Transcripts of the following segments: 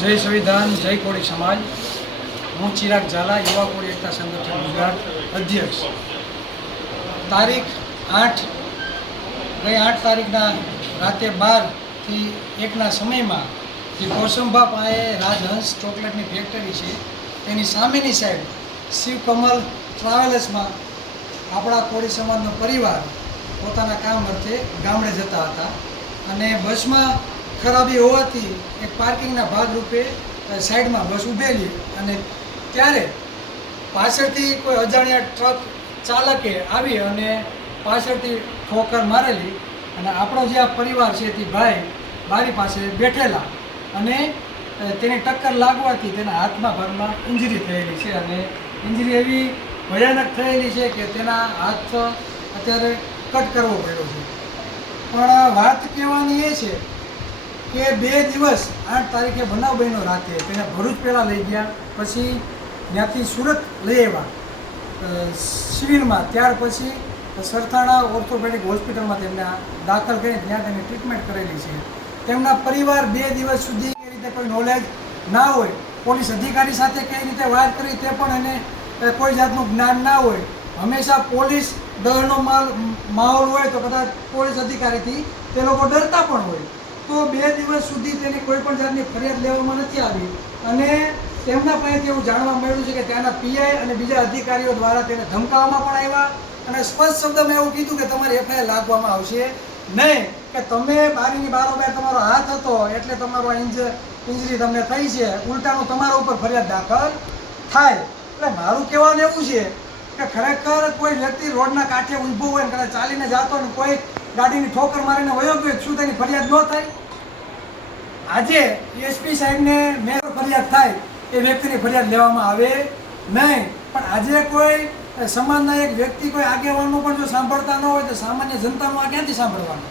જય સંવિધાન, જય કોળી સમાજ. હું ચિરાગ ઝાલા, યુવા કોળી એકતા સંગઠન ગુજરાત અધ્યક્ષ. તારીખ 8 તારીખના રાતે 12 થી 1ના સમયમાં જે કોસંબા પાસે રાજહંસ ચોકલેટની ફેક્ટરી છે તેની સામેની સાઈડ શિવકમલ ટ્રાવેલ્સમાં આપણા કોળી સમાજનો પરિવાર પોતાના કામ અર્થે ગામડે જતા હતા અને બસમાં ખરાબી હોવાથી એક પાર્કિંગના ભાગરૂપે સાઈડમાં બસ ઊભેલી અને ત્યારે પાછળથી કોઈ અજાણ્યા ટ્રક ચાલકે આવી અને પાછળથી ઠોકર મારેલી અને આપણો જે આ પરિવાર છે તે ભાઈ બારી પાસે બેઠેલા અને તેની ટક્કર લાગવાથી તેના હાથમાં ભાગમાં ઇન્જરી થયેલી છે અને ઇન્જરી એવી ભયાનક થયેલી છે કે તેના હાથ અત્યારે કટ કરવો પડ્યો છે. પણ વાત કહેવાની એ છે કે 2 દિવસ 8 તારીખે બનાવ બન્યો રાતે. તેને ભરૂચ પહેલાં લઈ ગયા, પછી ત્યાંથી સુરત લઈ આવ્યા સિવિલમાં, ત્યાર પછી સરથાણા ઓર્થોપેડિક હોસ્પિટલમાં તેમને દાખલ કરી ત્યાં તેની ટ્રીટમેન્ટ કરેલી છે. તેમના પરિવાર 2 દિવસ સુધી કઈ રીતે કોઈ નોલેજ ના હોય, પોલીસ અધિકારી સાથે કઈ રીતે વાત કરી તે પણ એને કોઈ જાતનું જ્ઞાન ના હોય. હંમેશા પોલીસ દળનો માહોલ હોય તો કદાચ પોલીસ અધિકારીથી તે લોકો ડરતા પણ હોય. તો 2 દિવસ સુધી તેની કોઈ પણ જાતની ફરિયાદ લેવામાં નથી આવી અને તેમના પાસેથી એવું જાણવા મળ્યું છે કે ત્યાંના પીઆઈ અને બીજા અધિકારીઓ દ્વારા તેને ધમકાવવામાં પણ આવ્યા અને સ્પષ્ટ શબ્દમાં એવું કીધું કે તમારી એફઆઈઆર લાગવામાં આવશે નહીં, કે તમે બારીની બારોબાર તમારો હાથ હતો એટલે તમારો ઇન્જરી તમને થઈ છે, ઉલટાનું તમારા ઉપર ફરિયાદ દાખલ થાય. એટલે મારું કહેવાનું એવું છે કે ખરેખર કોઈ વ્યક્તિ રોડના કાંઠે ઊભો હોય ને કદાચ ચાલીને જતો ને કોઈ ગાડીની ઠોકર મારીને વયો ગયો, શું તેની ફરિયાદ ન થાય? આજે એસપી સાહેબને મેં ફરિયાદ થાય એ વ્યક્તિની ફરિયાદ લેવામાં આવે નહીં. પણ આજે કોઈ સમાજના એક વ્યક્તિ કોઈ આગેવાનનું પણ જો સાંભળતા ન હોય તો સામાન્ય જનતાનું આ ક્યાંથી સાંભળવાનું?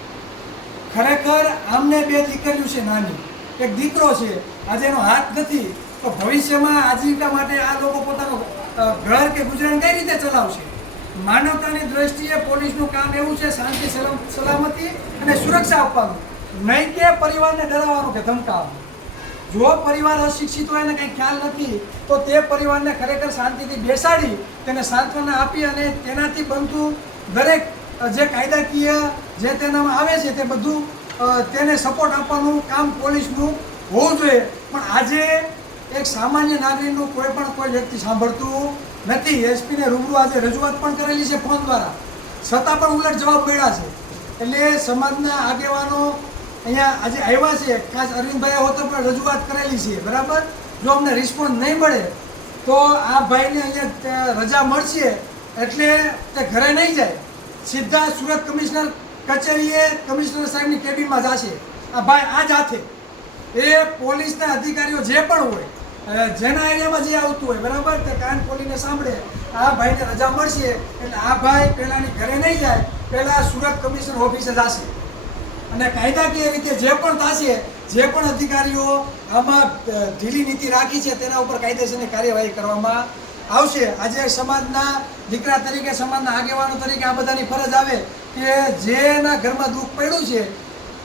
ખરેખર આમને 2 દીકરીઓ છે નાની, એક દીકરો છે. આજે એનો હાથ નથી તો ભવિષ્યમાં આજીવિકા માટે આ લોકો પોતાનું ઘર કે ગુજરાન કઈ રીતે ચલાવશે? માનવતાની દ્રષ્ટિએ પોલીસનું કામ એવું છે શાંતિ સલામતી અને સુરક્ષા આપવાનું, નહીં કે પરિવારને ડરાવવાનું કે ધમકાવવાનું. જો પરિવાર અશિક્ષિત હોય ને કંઈ ખ્યાલ નથી તો તે પરિવારને ખરેખર શાંતિથી બેસાડી તેને સાંત્વના આપી અને તેનાથી બનતું દરેક જે કાયદાકીય જે તેનામાં આવે છે તે બધું તેને સપોર્ટ આપવાનું કામ પોલીસનું હોવું જોઈએ. પણ આજે એક સામાન્ય નાગરિકનું કોઈ વ્યક્તિ સાંભળતું નથી. એસપીને રૂબરૂ આજે રજૂઆત પણ કરેલી છે ફોન દ્વારા, છતાં પણ ઉલટ જવાબ મળ્યા છે. એટલે સમાજના આગેવાનો અહીંયા આજે આવ્યા છે, ખાસ અરવિંદભાઈ હોતો પણ રજૂઆત કરેલી છે, બરાબર. જો અમને રિસ્પોન્સ નહીં મળે તો આ ભાઈને અહીંયા રજા મળશે એટલે તે ઘરે નહીં જાય, સીધા સુરત કમિશનર કચેરીએ કમિશનર સાહેબની કેબિનમાં જશે. આ ભાઈ આ જ હાથે એ પોલીસના અધિકારીઓ જે પણ હોય જેના એરિયામાં જે આવતું હોય, બરાબર, તે કાન ખોલીને સાંભળે આ ભાઈને રજા મળશે એટલે આ ભાઈ પહેલાંની ઘરે નહીં જાય, પહેલાં સુરત કમિશનર ઓફિસે જશે અને કાયદાકીય રીતે જે પણ થશે, જે પણ અધિકારીઓ આમાં ઢીલી નીતિ રાખી છે તેના ઉપર કાયદેસરની કાર્યવાહી કરવામાં આવશે. આજે સમાજના દીકરા તરીકે, સમાજના આગેવાનો તરીકે આ બધાની ફરજ આવે કે જેના ઘરમાં દુઃખ પડ્યું છે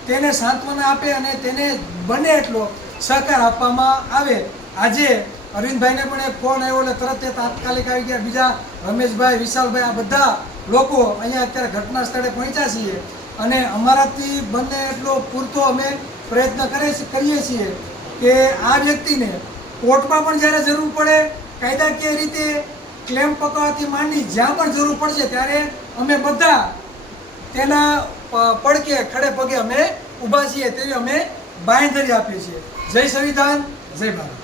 તેને સાંત્વના આપે અને તેને બને એટલો સહકાર આપવામાં આવે. આજે અરવિંદભાઈને પણ એક ફોન આવ્યો એટલે તરત તે તાત્કાલિક આવી ગયા. બીજા રમેશભાઈ, વિશાલભાઈ, આ બધા લોકો અહીંયા અત્યારે ઘટના સ્થળે પહોંચ્યા છીએ અને અમારાથી બને એટલો પૂરતો અમે પ્રયત્ન કરીએ છીએ કે આ વ્યક્તિને કોર્ટમાં પણ જ્યારે જરૂર પડે કાયદાકીય રીતે ક્લેમ પકડવાથી માંડી જ્યાં પણ જરૂર પડશે ત્યારે અમે બધા તેના પડકે ખડે પગે અમે ઊભા છીએ તેવી અમે બાંહેધરી આપીએ છીએ. જય સંવિધાન, જય ભારત.